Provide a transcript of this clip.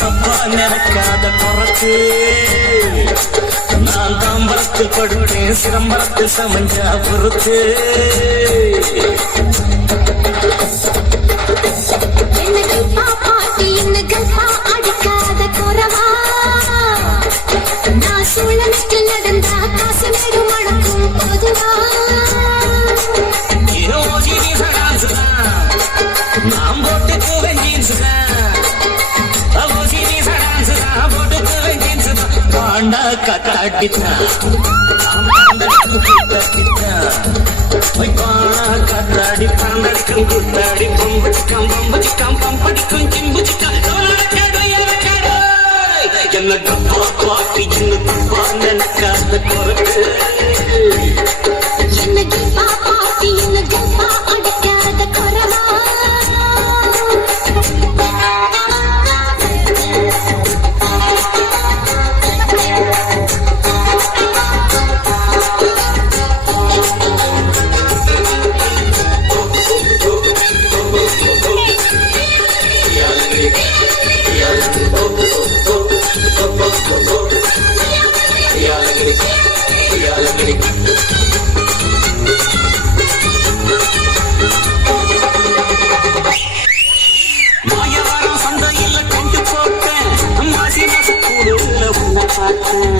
தப்பா நினைக்காத குறத்து நான் தாம்பரத்து படுத்தேன் சிதம்பரத்து சமஞ்சா பொறுத்து அடிக்காத குறவா நான் சூழலுக்கு நடந்தா காசு நேரு மணக்கும் பொதுவா நாம் போட்டுக்குவேன் ஜீன்ஸ் பாண்டா கத்தாடித்தான் கத்தாடி பாண்டடிக்கும் குத்தாடி பம்படிக்கும் பம்படிக்கும் பம்படிக்கும் சிம்புச்சிக்கும் என்ன டப்பா பாட்டி சின்ன தப்பா நினைக்காத குறத்து என்ன கப்பா பாட்டி என்ன கப்பா அடிக்காத குறவா மாயவரம் சந்தையில் டென்ட் போட்டேன் மாசி மாச கூடுல உன்னை பார்த்தேன்